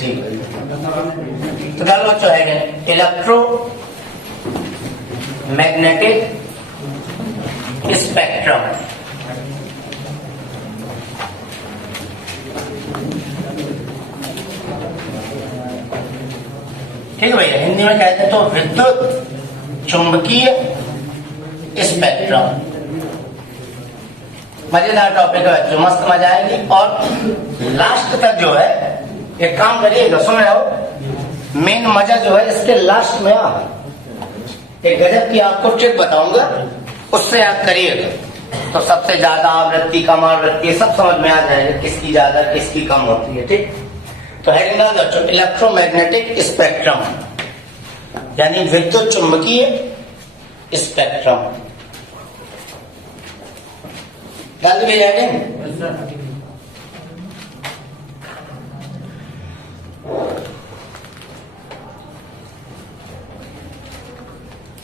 ठीक है। तो क्या बच्चों है इलेक्ट्रोमैग्नेटिक स्पेक्ट्रम। ठीक है भैया, हिंदी में कहते हैं तो विद्युत चुंबकीय स्पेक्ट्रम। मजेदार टॉपिक है बच्चों, मस्त मजा आएगी। और लास्ट तक जो है एक काम करिएगा, सुन रहे हो, मेन मजा जो है इसके लास्ट में एक गजब की आपको ट्रिक बताऊंगा, उससे याद करिएगा तो सबसे ज्यादा आवृत्ति, कम आवृत्ति सब समझ में आ जाएगा, किसकी ज्यादा किसकी कम होती है। ठीक, तो हेडिंग डाल बच्चों इलेक्ट्रोमैग्नेटिक स्पेक्ट्रम यानी विद्युत चुंबकीय स्पेक्ट्रम। डाल दी हेडिंग।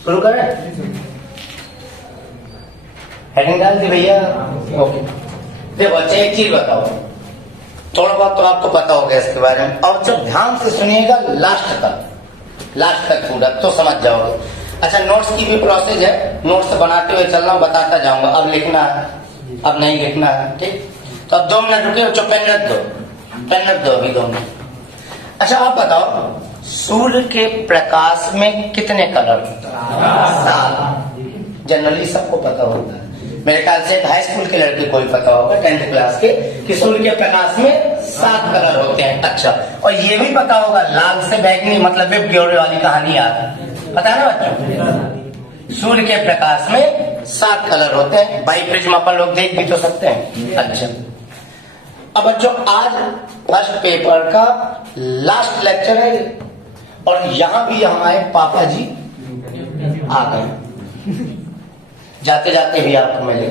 शुरू करें, हेडिंग डाल दी भैया। ओके, देखो बच्चे एक चीज बताओ, थोड़ा बहुत तो आपको पता होगा इसके बारे में, और जब ध्यान से सुनिएगा लास्ट तक पूरा तो समझ जाओगे। अच्छा, नोट्स की भी प्रोसेस है, नोट्स बनाते हुए चलना, बताता जाऊंगा। अब लिखना है, अब नहीं लिखना है। ठीक, तो अब 2 मिनट रुके बच्चों, पेन रख दो अभी 2 मिनट। अच्छा आप बताओ, सूर्य के प्रकाश में कितने कलर होते हैं? 7। जनरली सबको पता होता है, मेरे ख्याल से हाई स्कूल के लड़के को भी पता होगा 10th क्लास के, कि सूर्य के प्रकाश में 7 कलर होते हैं। अच्छा, और ये भी पता होगा लाल से बैगनी मतलब विप ग्योरे वाली कहानी याद पता है ना बच्चों? सूर्य के प्रकाश में 7 कलर होते हैं। बाई प्रिज्म अपन लोग देख भी तो सकते हैं। अच्छा, अब बच्चों आज फर्स्ट पेपर का लास्ट लेक्चर है, और यहां भी हमारे पापा जी आ गए, जाते जाते भी आपको मिले।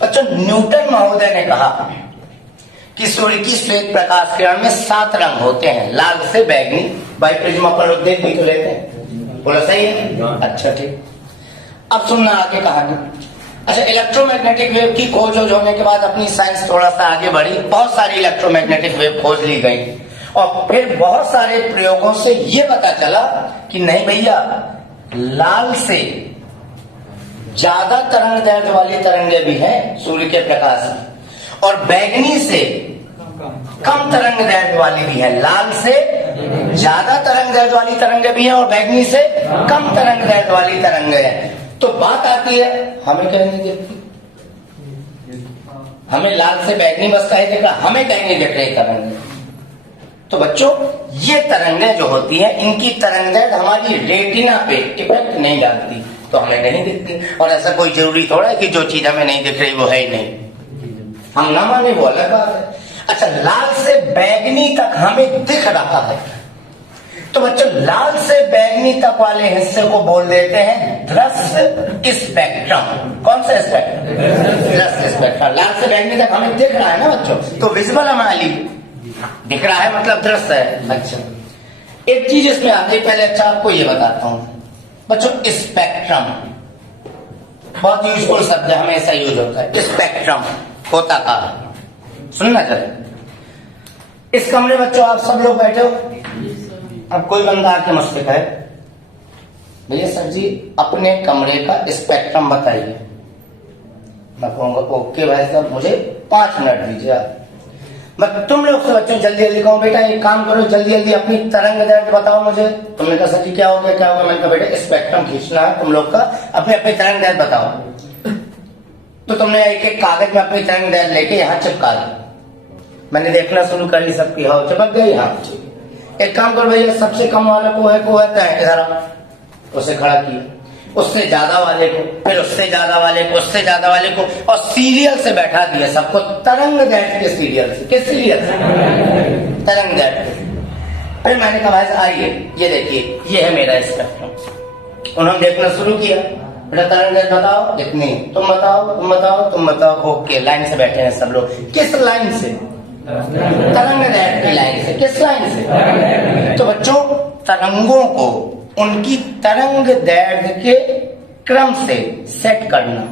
बच्चों, न्यूटन महोदय ने कहा कि सूर्य की श्वेत प्रकाश किरण में 7 रंग होते हैं, लाल से बैगनी। बाई प्रिज्म अपन लोग देख भी तो लेते हैं, बोला सही है? अच्छा ठीक, अब सुनना आगे कहानी। अच्छा, इलेक्ट्रोमैग्नेटिक वेव की खोज होने के बाद अपनी साइंस थोड़ा सा आगे बढ़ी, बहुत सारी इलेक्ट्रोमैग्नेटिक वेव खोज ली गई, और फिर बहुत सारे प्रयोगों से ये पता चला कि नहीं भैया, लाल से ज्यादा तरंग दैर्घ्य वाली तरंगे भी हैं सूर्य के प्रकाश में, और बैगनी से कम तरंग दैर्घ्य वाली भी है। लाल से ज्यादा तरंग दैर्घ्य वाली तरंगे भी हैं, और बैगनी से कम तरंग दैर्घ्य वाली तरंगे हैं। तो बात आती है, हमें कहीं नहीं दिखती, हमें लाल से बैगनी बस कहीं दिख रहा, हमें कहीं नहीं दिख रही तरंगे। तो बच्चों, ये तरंगे जो होती हैं, इनकी तरंग दैर्घ्य हमारी रेटिना पे इफेक्ट नहीं डालती, तो हमें नहीं दिखती। और ऐसा कोई जरूरी थोड़ा है कि जो चीज हमें नहीं दिख रही वो है ही नहीं, हम ना माने वो अलग बात है। अच्छा, लाल से बैगनी तक हमें दिख रहा है, तो बच्चों लाल से बैगनी तक वाले हिस्से को बोल देते हैं दृश्य स्पेक्ट्रम। कौन सा स्पेक्ट्रम? दृश्य स्पेक्ट्रम। लाल से बैगनी तक हमें दिख रहा है ना बच्चों, तो विजुअल हमारी दिख रहा है मतलब दृश्य है। अच्छा, एक चीज इसमें आती है, पहले अच्छा आपको ये बताता हूं बच्चों, स्पेक्ट्रम बहुत यूजफुल शब्द है, हमेशा यूज होता है। स्पेक्ट्रम होता का, सुनना चले। इस कमरे बच्चों आप सब लोग बैठे हो, अब कोई बंदा आके मुझसे कहे भैया सर जी अपने कमरे का स्पेक्ट्रम बताइए, मैं कहूंगा ओके भाई साहब मुझे 5 मिनट दीजिए। मैं तुम लोग से बच्चों जल्दी जल्दी कहूँ बेटा एक काम करो, जल्दी जल्दी अपनी तरंग दैर्घ्य बताओ मुझे। तुमने कहा सर जी क्या हो गया? मैंने कहा बेटा स्पेक्ट्रम खींचना है तुम लोग का, अपनी अपनी तरंग दैर्घ्य बताओ। तो तुमने एक एक कागज में अपनी तरंग दैर्घ्य लेके यहाँ चिपका दी, मैंने देखना शुरू कर ली सबकी, हाँ चिपक गई। हाँ, एक काम करो भैया सबसे कम वाले को है इधर उसे खड़ा किया, उससे ज्यादा वाले को, फिर उससे ज्यादा वाले को, उससे ज्यादा वाले को, और सीरियल से बैठा दिया सबको तरंग दैर्घ्य के सीरियल से। किस सीरियल से? तरंग दैर्घ्य। फिर मैंने कहा भाई आइए ये देखिए ये है मेरा स्पेक्ट्रम। उन्होंने देखना शुरू किया, बेटा तरंग दैर्घ्य बताओ इतनी, तुम बताओ तुम बताओ तुम बताओ। ओके, लाइन से बैठे हैं सब लोग। किस लाइन से? तरंग दैर्घ्य की लाइन से। किस लाइन से? तो बच्चों तरंगों को उनकी तरंग दैर्घ्य के क्रम से सेट करना,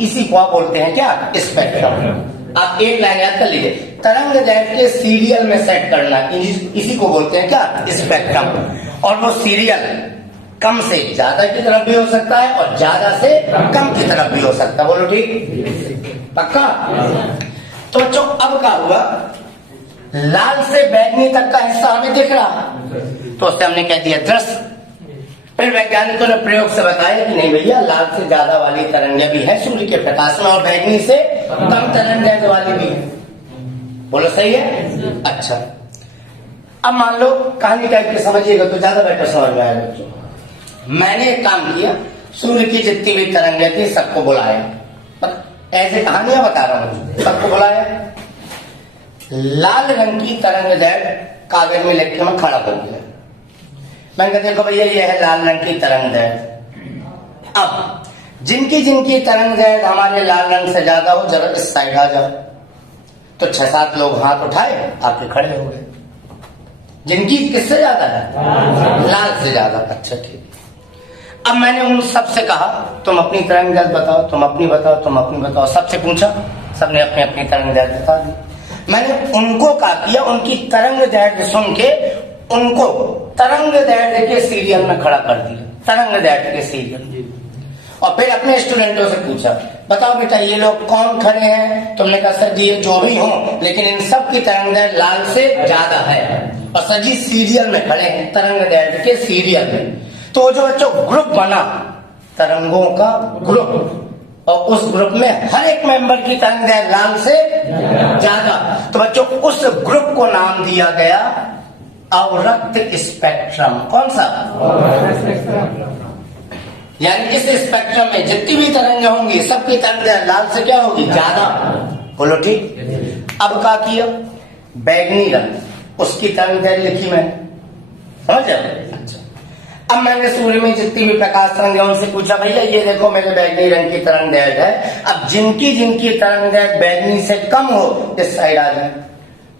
इसी को आप बोलते हैं क्या? स्पेक्ट्रम। आप एक लाइन याद कर लीजिए, तरंग दैर्ध्य के सीरियल में सेट करना, इसी को बोलते हैं क्या, स्पेक्ट्रम। और वो सीरियल कम से ज्यादा की तरफ भी हो सकता है और ज्यादा से कम की तरफ भी हो सकता है। बोलो ठीक, पक्का? तो बच्चों अब क्या हुआ, लाल से बैगनी तक का हिस्सा हमें दिख रहा, तो उससे हमने कह दिया दृश्य। फिर वैज्ञानिकों ने प्रयोग से बताया कि नहीं भैया, लाल से ज्यादा वाली तरंगें भी है सूर्य के प्रकाश में और बैगनी से कम तरंगें वाली भी है। बोलो सही है? अच्छा, अब मान लो कहानी टाइप के समझिएगा तो ज्यादा बेटर समझ में आएगा बच्चों। मैंने एक काम किया, सूर्य की जितनी भी तरंगें थी सबको बुलाया, ऐसे कहानियां बता रहा हूं, सबको बुलाया। लाल रंग की तरंगदैर्घ्य कागज में लिख के मैं खड़ा कर दिया। मैंने कहा देखो भैया ये है लाल रंग की तरंगदैर्घ्य। अब जिनकी जिनकी तरंगदैर्घ्य हमारे लाल रंग से ज्यादा हो जरा इस साइड आ जाओ। तो 6-7 लोग हाथ उठाए, आपके खड़े हो गए। जिनकी किससे ज्यादा है, लाल से ज्यादा। अच्छा ठीक। अब मैंने उन सबसे कहा तुम अपनी तरंगदैर्घ्य बताओ, तुम अपनी बताओ, तुम अपनी बताओ। सबसे पूछा, सबने अपनी अपनी तरंगदैर्घ्य बता दी। मैंने उनको क्या किया, उनकी तरंगदैर्घ्य सुन के उनको तरंगदैर्घ्य के सीरियल में खड़ा कर दिया, तरंगदैर्घ्य के सीरियल। और फिर अपने स्टूडेंटों से पूछा बताओ बेटा ये लोग कौन खड़े हैं। तुमने कहा सर जी ये जो भी हो, लेकिन इन सब की तरंगदैर्घ्य लाल से ज्यादा है और सर जी सीरियल में खड़े हैं, तरंगदैर्घ्य के सीरियल में। तो जो बच्चों ग्रुप बना, तरंगों का ग्रुप, और उस ग्रुप में हर एक मेंबर की तरंगदैर्घ्य लाल से ज्यादा, तो बच्चों उस ग्रुप को नाम दिया गया अवरक्त स्पेक्ट्रम। कौन सा? यानी इस स्पेक्ट्रम में जितनी भी तरंगें होंगी सबकी तरंगदैर्घ्य लाल से क्या होगी, ज्यादा। बोलो ठीक। अब क्या किया, बैगनी रंग, उसकी तरंगदैर्घ्य लिखी मैंने, समझ जाए। अब मैंने सूर्य में जितनी भी प्रकाश तरंगें उनसे पूछा भैया ये देखो मेरे बैगनी रंग की तरंगदैर्घ्य है। अब जिनकी जिनकी तरंगदैर्घ्य बैगनी से कम हो इस साइड आ जाए।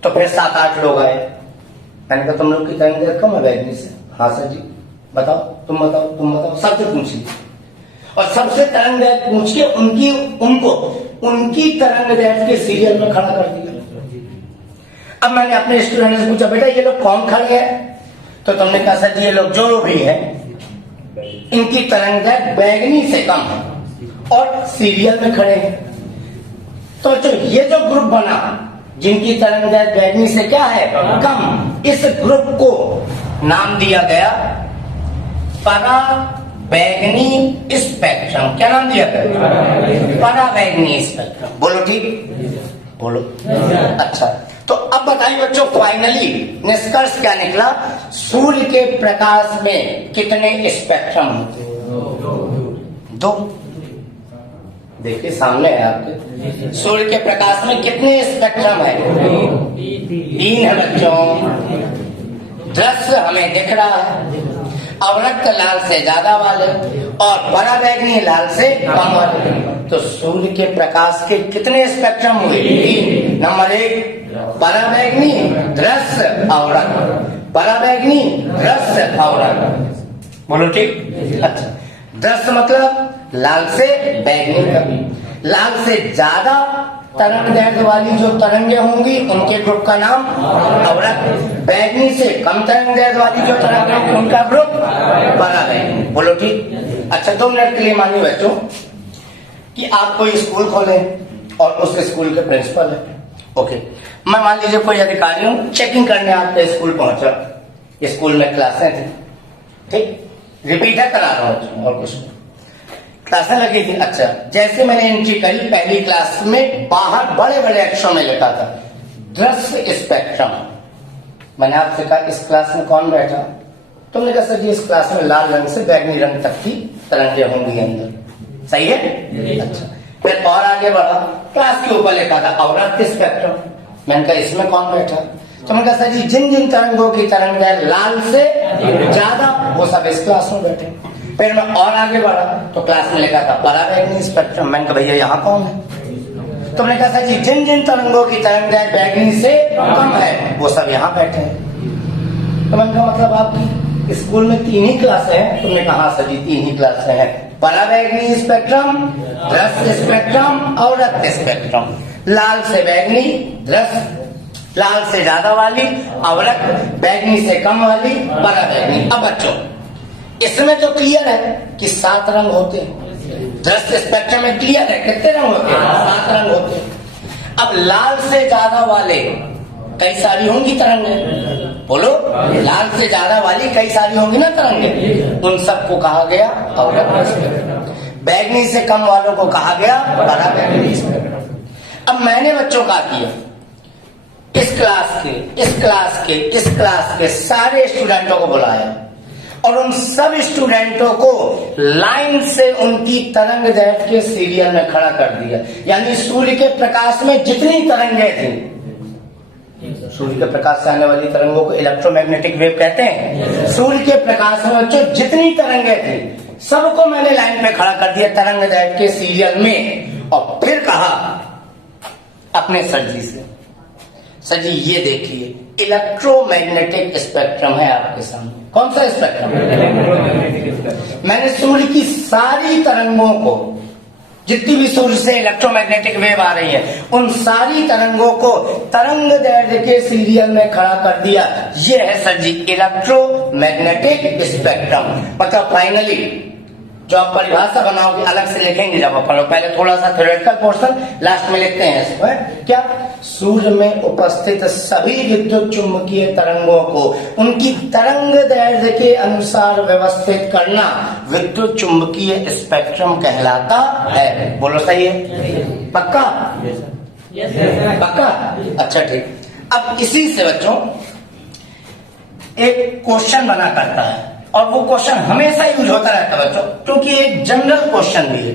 तो फिर 7-8 लोग आए। मैंने कहा तुम लोग की तरंगदैर्घ्य कम है बैगनी से? हाँ सर जी। बताओ, तुम बताओ, तुम बताओ। सबसे पूछ ली और सबसे तरंगदैर्घ्य पूछ के उनकी तरंगदैर्घ्य के सीरियल में खड़ा कर दिया। अब मैंने अपने स्टूडेंट से पूछा बेटा ये लोग कौन खड़े हैं। तो तुमने कहा सर जी ये लोग जो भी है इनकी तरंगदैर्घ्य बैगनी से कम है और सीरियल में खड़े हैं। तो ये जो ग्रुप बना जिनकी तरंगदैर्घ्य बैगनी से क्या है, कम, इस ग्रुप को नाम दिया गया पराबैंगनी स्पेक्ट्रम। क्या नाम दिया गया? पराबैंगनी स्पेक्ट्रम। बोलो ठीक, बोलो। अच्छा, तो अब बताइए बच्चों फाइनली निष्कर्ष क्या निकला, सूर्य के प्रकाश में कितने स्पेक्ट्रम होते हैं? 2। देखिए सामने है आपके, सूर्य के प्रकाश में कितने स्पेक्ट्रम है? 3 है बच्चों। दृश्य हमें दिख रहा है, अवरक्त लाल से ज्यादा वाले और पराबैंगनी लाल से कम वाले। तो सूर्य के प्रकाश के कितने स्पेक्ट्रम हुए? 3। नंबर 1 पराबैंगनी, दृश्य, अवरक्त। पराबैंगनी, दृश्य, अवरक्त। बोलो ठीक। अच्छा, दृश्य मतलब लाल से बैगनी तक, लाल से ज्यादा तरंगदैर्घ्य वाली जो तरंगे होंगी उनके ग्रुप का नाम अवरक्त। बैगनी से कम तरंगदैर्घ्य वाली जो तरंगे होंगी उनका ग्रुप पराबैंगनी। बोलो ठीक। अच्छा, 2 मिनट के लिए मानिए बच्चों कि आप कोई स्कूल खोले और उस स्कूल के प्रिंसिपल है। ओके, मैं मान लीजिए कोई अधिकारी हूं, चेकिंग करने आपके स्कूल पहुंचा, स्कूल में क्लासें थी, ठीक, रिपीटर करा रहा हूं और कुछ क्लासें लगी थी। अच्छा, जैसे मैंने एंट्री करी पहली क्लास में बाहर बड़े बड़े अक्षरों में लिखा था दृश्य स्पेक्ट्रम। मैंने आपसे कहा इस क्लास में कौन बैठा? तुमने कहा सर जी इस क्लास में लाल रंग से बैगनी रंग तक की तरंगे होंगी अंदर। सही है? अच्छा, फिर और आगे बढ़ा, क्लास के ऊपर लिखा था अवरक्त स्पेक्ट्रम। मैंने कहा इसमें कौन बैठा? तो मैंने कहा सर जी जिन जिन तरंगों की तरंगदैर्घ्य लाल से ज्यादा वो सब इस क्लास में बैठे। फिर मैं और आगे बढ़ा तो क्लास में लिखा था पराबैंगनी स्पेक्ट्रम। मैंने कहा भैया यहाँ कौन है? तो मैंने कहा सर जी जिन जिन तरंगों की तरंगदैर्घ्य बैगनी से कम है वो सब यहाँ बैठे हैं। तो मैंने कहा मतलब आपकी स्कूल में 3 ही क्लासें हैं? तुमने कहा हाँ सर जी 3 ही क्लासें हैं, पराबैंगनी स्पेक्ट्रम, दृश्य स्पेक्ट्रम, अवरक्त स्पेक्ट्रम। लाल से बैगनी, दृश्य, लाल से ज्यादा वाली अवरक्त, बैगनी से कम वाली पराबैगनी। अब बच्चों इसमें तो क्लियर है कि 7 रंग होते हैं। दृश्य स्पेक्ट्रम में क्लियर है कितने रंग होते हैं? 7 रंग होते हैं। अब लाल से ज्यादा वाले कई सारी होंगी तरंगें, बोलो लाल से ज्यादा वाली कई सारी होंगी ना तरंगें, उन सबको कहा गया अवरक्त स्पेक्ट्रम। बैगनी से कम वालों को कहा गया पराबैगनी स्पेक्ट्रम। अब मैंने बच्चों का किया इस क्लास के सारे स्टूडेंटों को बुलाया और उन सब स्टूडेंटों को लाइन से उनकी तरंग दैर्घ्य के सीरियल में खड़ा कर दिया। यानी सूर्य के प्रकाश में जितनी तरंगें थी, सूर्य के प्रकाश से आने वाली तरंगों को इलेक्ट्रोमैग्नेटिक वेव कहते हैं। सूर्य के प्रकाश में बच्चों जितनी तरंगें थी सबको मैंने लाइन पे खड़ा कर दिया तरंग दैर्घ्य के सीरियल में, और फिर कहा अपने सर जी से, सर जी ये देखिए इलेक्ट्रोमैग्नेटिक स्पेक्ट्रम है आपके सामने। कौन सा स्पेक्ट्रम? मैंने सूर्य की सारी तरंगों को, जितनी भी सूर्य से इलेक्ट्रोमैग्नेटिक वेव आ रही है, उन सारी तरंगों को तरंग दैर्घ्य के सीरियल में खड़ा कर दिया। ये है सर जी इलेक्ट्रोमैग्नेटिक स्पेक्ट्रम। मतलब फाइनली जो आप परिभाषा बनाओगे अलग से लिखेंगे जब आप पहले थोड़ा सा थ्योरेटिकल पोर्शन लास्ट में लिखते हैं इसमें क्या, सूर्य में उपस्थित सभी विद्युत चुंबकीय तरंगों को उनकी तरंग दैर्घ्य के अनुसार व्यवस्थित करना विद्युत चुंबकीय स्पेक्ट्रम कहलाता है। बोलो सही है? पक्का? पक्का? अच्छा ठीक। अब इसी से बच्चों एक क्वेश्चन बना करता है, और वो क्वेश्चन हमेशा यूज होता रहता है बच्चों, क्योंकि एक जनरल क्वेश्चन भी है,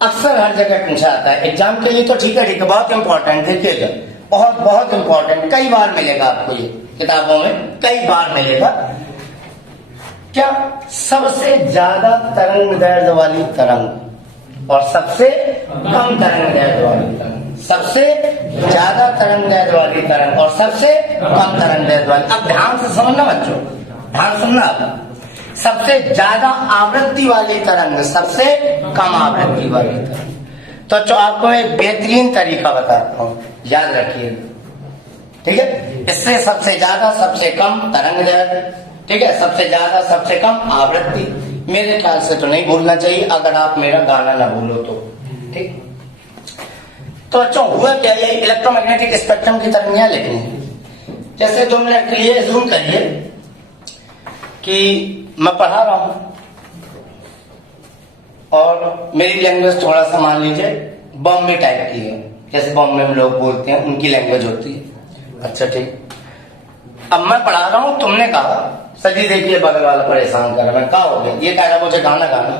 अक्सर हर जगह पूछा जाता है। एग्जाम के लिए तो ठीक है, बहुत इंपॉर्टेंट देखिएगा, बहुत इंपॉर्टेंट, कई बार मिलेगा आपको, ये किताबों में कई बार मिलेगा। क्या सबसे ज्यादा तरंग दैर्घ्य वाली तरंग और सबसे कम तरंग दैर्घ्य वाली तरंग, सबसे ज्यादा तरंग दैर्घ्य वाली तरंग और सबसे कम तरंग दैर्घ्य वाली। अब ध्यान से समझना बच्चों, ध्यान सुनना। सबसे ज्यादा आवृत्ति वाली तरंग, सबसे कम आवृत्ति वाली तरंग। तो जो आपको एक बेहतरीन तरीका बताता हूं, याद रखिए, ठीक है? इससे सबसे ज्यादा सबसे कम तरंग दैर्घ्य, ठीक है, सबसे ज्यादा सबसे कम आवृत्ति। मेरे ख्याल से तो नहीं भूलना चाहिए, अगर आप मेरा गाना ना भूलो तो, ठीक। तो बच्चों हुआ क्या, ये इलेक्ट्रोमैग्नेटिक स्पेक्ट्रम की तरंगें लिखनी। जैसे 2 मिनट के लिए जूम करिए कि मैं पढ़ा रहा हूं और मेरी लैंग्वेज थोड़ा सा मान लीजिए बॉम्बे टाइप की है, जैसे बॉम्बे में लोग बोलते हैं उनकी लैंग्वेज होती है। अच्छा ठीक। अब मैं पढ़ा रहा हूं, तुमने कहा सर जी देखिए बगल वाला परेशान कर रहा है। क्या हो गया? ये कह रहा मुझे गाना गाना,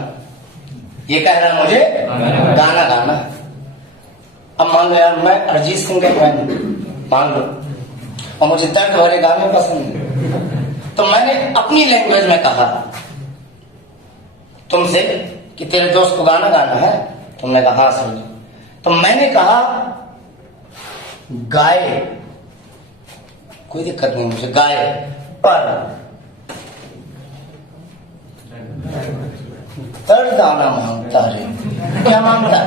ये कह रहा मुझे गाना गाना। अब मान लो यार मैं अरिजीत सिंह का फैन मान लो, और मुझे दर्द भरे गाने पसंद है, तो मैंने अपनी लैंग्वेज में कहा तुमसे कि तेरे दोस्त को गाना गाना है। तुमने कहा हाँ सर। तो मैंने कहा गाए, कोई दिक्कत नहीं मुझे, गाए, पर दर्द आना मांगता है। क्या मांगता है?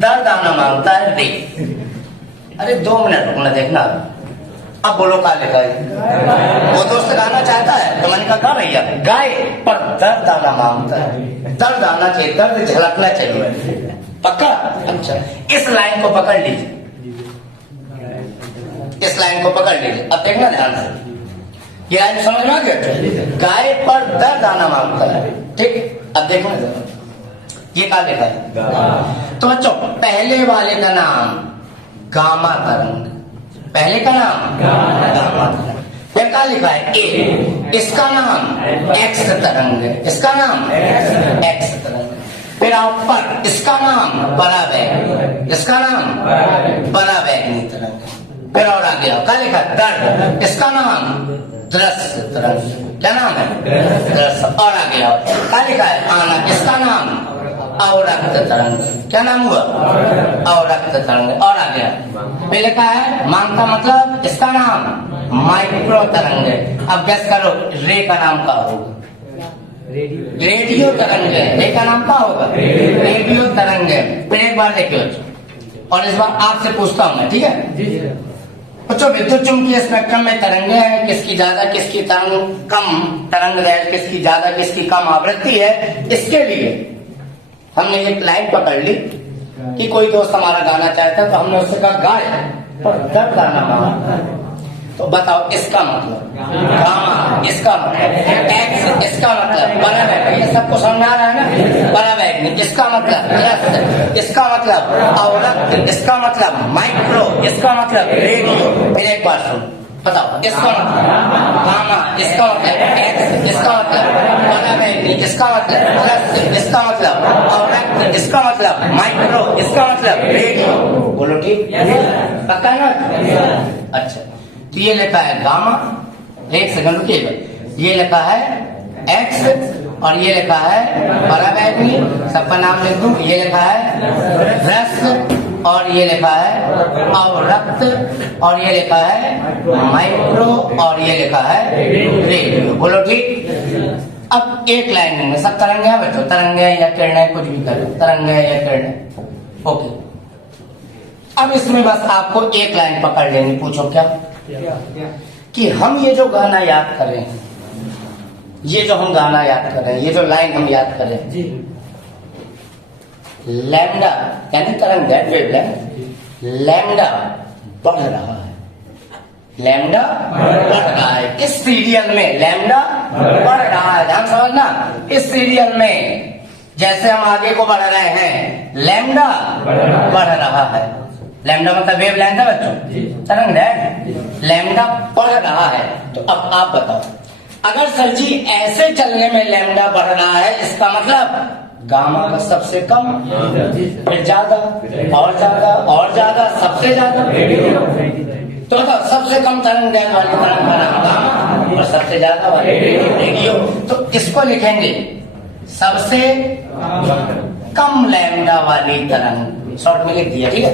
दर्द आना मांगता है। देख, अरे 2 मिनट रुकना, देखना। अब बोलो क्या लिखा है? वो दोस्त गाना चाहता है, तो मैंने कहा भैया गाए, पर दर्द आना मांगता है। दर्द आना चाहिए, दर्द झलकना चाहिए। पक्का? अच्छा, इस लाइन को पकड़ लीजिए, इस लाइन को पकड़ लीजिए। अब देखना ध्यान से, ये लाइन समझ में आ गया? गाय पर दर्द आना मांगता है, ठीक। अब देखना जरा, ये क्या लिखा है? तो बच्चों पहले वाले का नाम गामा तरंग, पहले का नाम गामा तरंग। फिर क्या लिखा है? ए, इसका नाम एक्स तरंग है, इसका नाम एक्स तरंग। फिर आप पर, इसका नाम पराबैंगनी, इसका नाम पराबैंगनी तरंग। फिर और आगे क्या लिखा? दर्द, इसका नाम दृश्य तरंग। क्या नाम है? दृश्य। और आगे क्या लिखा है? आना, इसका नाम अवरक्त तरंग। क्या नाम हुआ? अवरक्त तरंग। और आगे फिर लिखा है मांगता, मतलब इसका नाम माइक्रो तरंग है। अब गेस करो रे का नाम क्या होगा? रेडियो तरंग है। रे का नाम क्या होगा? रेडियो तरंग है। फिर एक बार देखियो, और इस बार आपसे पूछता हूं मैं, ठीक है बच्चों? विद्युत चुंबकीय स्पेक्ट्रम में तरंगे हैं, किसकी ज्यादा किसकी कम तरंग दैर्घ्य, किसकी ज्यादा किसकी कम आवृत्ति है, इसके लिए हमने एक लाइन पकड़ ली कि कोई दोस्त हमारा गाना चाहता है, तो हमने उससे कहा गाए, पर जब गाना मांगा तो बताओ इसका मतलब गामा, इसका मतलब एक्स, इसका मतलब परावैग्निक, ये सबको समझ आ रहा है ना? परावैग्निक, इसका मतलब प्लस, इसका मतलब अवरक्त, इसका मतलब माइक्रो, इसका मतलब रेडियो। फिर एक बार सुन, बताओ इसका मतलब गामा, इसका मतलब एक्स, इसका मतलब परावैग्निक, इसका मतलब प्लस, इसका मतलब अवरक्त, इसका मतलब माइक्रो, इसका मतलब रेडियो। बोलो ठीक, पक्का ना? अच्छा, तो ये लिखा है गामा, एक सेकंड रुकिएगा, ये लिखा है एक्स और ये लिखा है परावैग्निक, सबका नाम लिख दूं, ये लिखा है रस और ये लिखा है अवरक्त और ये लिखा है माइक्रो और ये लिखा है रेडियो। बोलो ठीक। अब एक लाइन में सब तरंगे हैं बच्चों, तरंगे या किरणें, कुछ भी करो, तरंगे या किरणें, ओके। अब इसमें बस आपको एक लाइन पकड़ लेनी, पूछो क्या? कि हम ये जो गाना याद कर रहे हैं, ये जो हम गाना याद कर रहे हैं, ये जो लाइन हम याद कर रहे हैं, लैम्डा यानी तरंग वेवलेंथ, लैम्डा बढ़ रहा है, लैम्डा बढ़ रहा है। इस सीरियल में लैम्डा बढ़ रहा है, ध्यान समझना। इस सीरियल में जैसे हम आगे को बढ़ रहे हैं, लैम्डा बढ़ रहा है। लैम्डा मतलब वेवलेंथ है बच्चों, तरंग दैर्घ्य, लैम्डा बढ़ रहा है। तो अब आप बताओ, अगर सर जी ऐसे चलने में लैम्डा बढ़ रहा है, इसका मतलब गामा का सबसे कम, फिर ज्यादा और ज्यादा और ज्यादा, सबसे ज्यादा। तो बताओ, सबसे कम तरंग दैर्घ्य वाली तरंग का नाम गामा और सबसे ज्यादा वाली रेडियो। तो इसको लिखेंगे सबसे कम लैम्डा वाली तरंग, शॉर्ट में लिख दिया, ठीक है।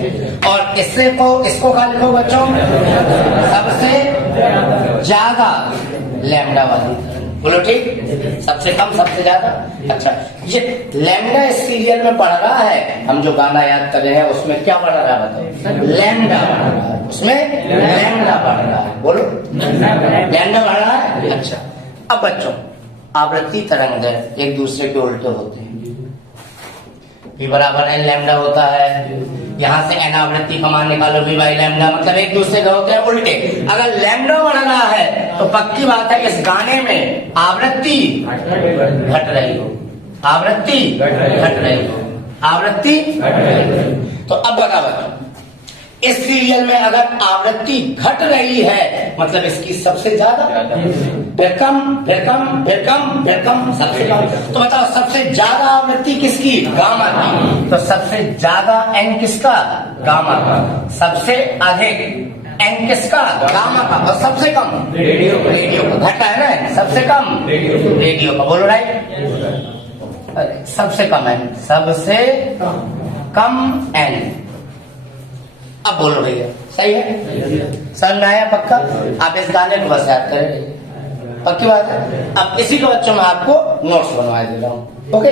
और इसको क्या लिखो बच्चों? सबसे ज्यादा लैम्डा वाली तरंग। बोलो ठीक, सबसे कम सबसे ज्यादा। अच्छा, ये लैम्डा इस सीरियल में बढ़ रहा है, हम जो गाना याद कर रहे हैं उसमें क्या बढ़ रहा है बताओ? लैम्डा बढ़ रहा है, उसमें लैम्डा बढ़ रहा है। बोलो, लैम्डा बढ़ रहा है। अच्छा, अब बच्चों आवृत्ति तरंग दैर्घ्य एक दूसरे के उल्टे होते हैं, V बराबर n लैम्डा होता है, यहाँ से n आवृत्ति का मान निकालो, V बाई लैम्डा, मतलब एक दूसरे के होते हैं उल्टे। अगर लैम्डा बढ़ रहा है तो पक्की बात है इस गाने में आवृत्ति घट रही हो, आवृत्ति घट रही हो, आवृत्ति घट रही हो। तो अब बताओ, इस सीरियल में अगर आवृत्ति घट रही है मतलब इसकी सबसे ज्यादा, फिर कम, फिर कम, फिर कम, फिर कम, सबसे कम। तो बताओ सबसे ज्यादा आवृत्ति किसकी? गामा की। तो सबसे ज्यादा एन किसका? गामा का। सबसे अधिक एन किसका? गामा का। और सबसे कम रेडियो, रेडियो का। घटा है ना, सबसे कम रेडियो का। बोलो राइट, सबसे कम एन, सबसे कम एन। अब बोलो भैया, सही है? समझ आया पक्का? आप इस गाने को बस याद करें, पक्की बात है। अब इसी को बच्चों में आपको नोट्स बनवा दे रहा हूँ, ओके।